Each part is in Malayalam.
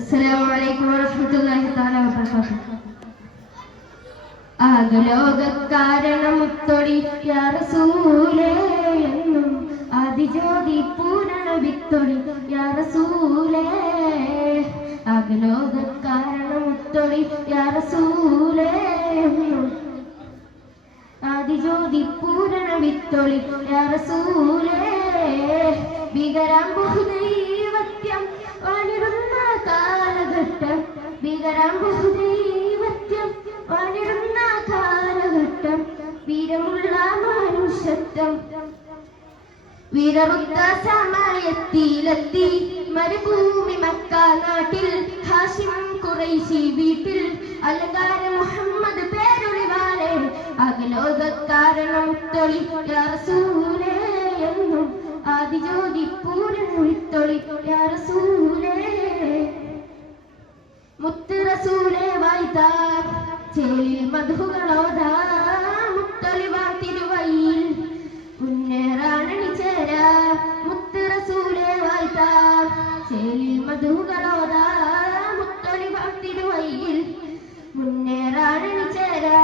അസ്സലാമു വറഹ്മത്തുള്ളാഹി തആല വബറകാതുഹു. ആകലോകക്കാരണമുത്തൊടി യാ റസൂലേ എന്നും ആദിജ്യോതി പൂരണ വിത്തൊടി യാ റസൂലേ. ആകലോകക്കാരണമുത്തൊടി യാ റസൂലേ എന്നും ആദിജ്യോതി പൂരണ വിത്തൊളി യാ റസൂലേ. ഭീകരാം ബഹുദൈവത്യം വാണിടുന്ന കാലഘട്ടം, ഭീകരാം ബഹുദൈവത്യം വാണിടുന്ന കാലഘട്ടം, വീരമുള്ള മനുഷ്യത്വം വീരറുത്ത സമയത്തിലെത്തി മരുഭൂമി മക്ക നാട്ടിൽ ഹാഷിം ഖുറൈശി വീട്ടിൽ അലങ്കാര മുഹമ്മദ് പേരൊളിവാലെ. അകലോകക്കാരണമുത്തൊളി യാ റസൂലേ എന്നും ആദിജ്യോതി പൂരണ വിത്തൊളി യാ റസൂലേ. മുത്ത് റസൂലേ വായ്താ ചേലിൽ മധുകളോതാ മുത്തൊളിവാ തിരുവയിൽ മുന്നേറാണണി ചേരാ. മുത്ത് റസൂലേ വായ്താ ചേലിൽ മധുകളോതാ മുത്തൊളിവാ തിരുവയിൽ മുന്നേറാണണി ചേരാ.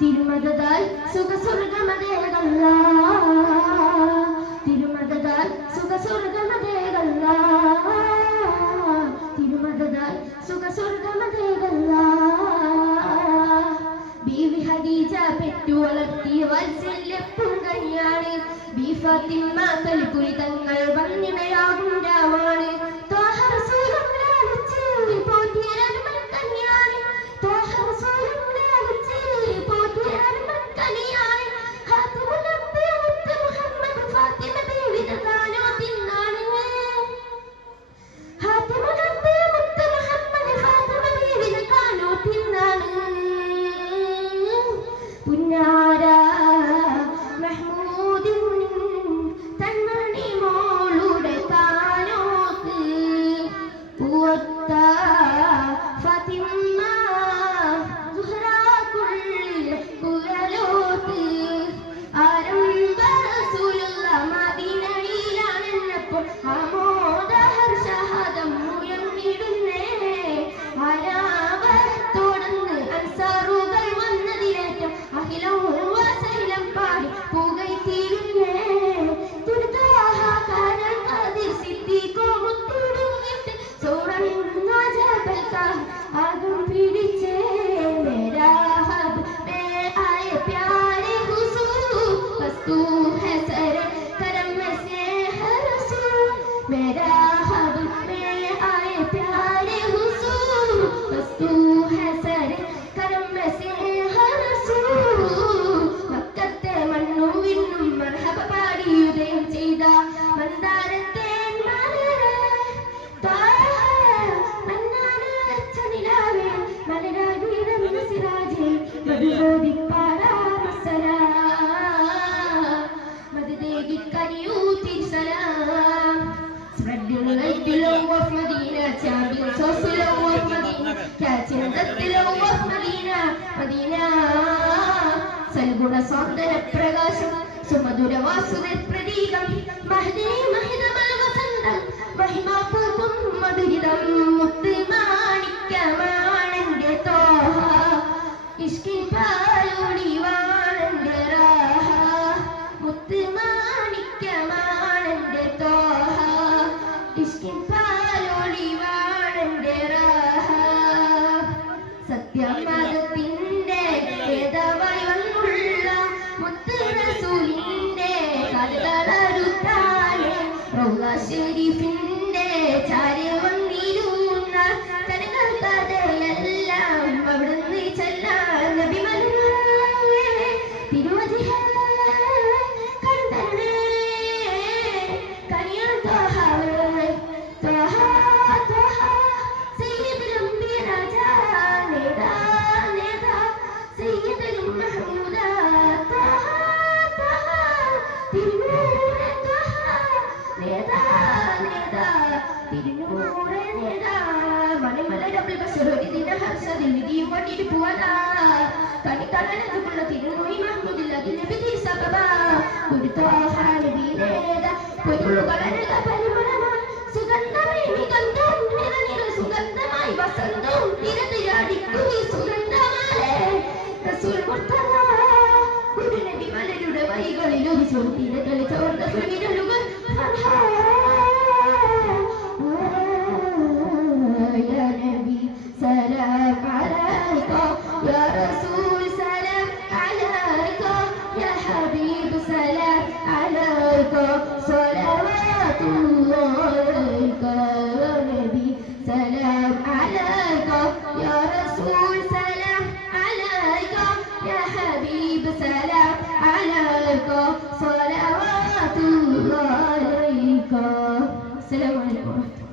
തിരുമദാൽ സുഖസ്വർഗമതേകല്ല, തിരുമദാൽ സുഖസ്വർഗമതേകല്ല, തിരുമദാൽ സുഖസ്വർഗമതേകല്ല. ബീവി ഖദീജ പെറ്റു വളർത്തിയ വാത്സല്യപ്പുങ്കനിയാണ്. ബി ഫാത്തിമ കൽക്കുലി തങ്ങൾ വന്നിണയാകും രാവാണ്. സൗന്ദര്യപ്രകാശം സുമധുരവാസുദ പ്രതീകം മഹദേ മഹിതമൽ വസന്തം മഹിമാപൂർവം മധുരിതം. മുത്ത് മാണിക്യമാണെന്റെ തോഹ ഇഷ്കിൻ പാലൊളിവാണെന്റെ രാഹ. മുത്ത് മാണിക്യമാണെന്റെ തോഹ ഇഷ്കിൻ പാലൊളിവാണെന്റെ രാഹ. സത്യമതത്തിന്റെ ഏതവായി വന്നുള്ള മുത്ത് റസൂലിന്റെ കാലുകളറുത്താലെ റൗള ശരീഫിന്റെ ചാരെ വന്നിരുന്ന മറ്റൊരു ദിന ഹർഷതിൽ വിധിയും കൊണ്ടിട്ട് പോവാനാ കണിക്കാനുള്ള തിരുനോയി മഹ്മൂദിൽ അതിനബി സബബ കുടുത്ത ആഹാരബീനേത പൊരുളുകളുടെ പരിമളമാണ് സുഗന്ധമേ ഗന്ധം നിറനിറ സുഗന്ധമായി വസന്തവും നിരതയാടിക്കും ഈ സുഗന്ധമാലേ റസൂൽ മുർത്തദ കുടുനബി മലരുടെ വഴികളിൽ ഒരു ചോട്ടിരകൾ ചോർന്ന സുവിരലുകൾ يا نبي سلام عليك يا رسول سلام عليك يا حبيب سلام عليك صلوات الله عليك يا نبي سلام عليك يا رسول سلام عليك يا حبيب سلام عليك صلوات الله عليك السلام عليكم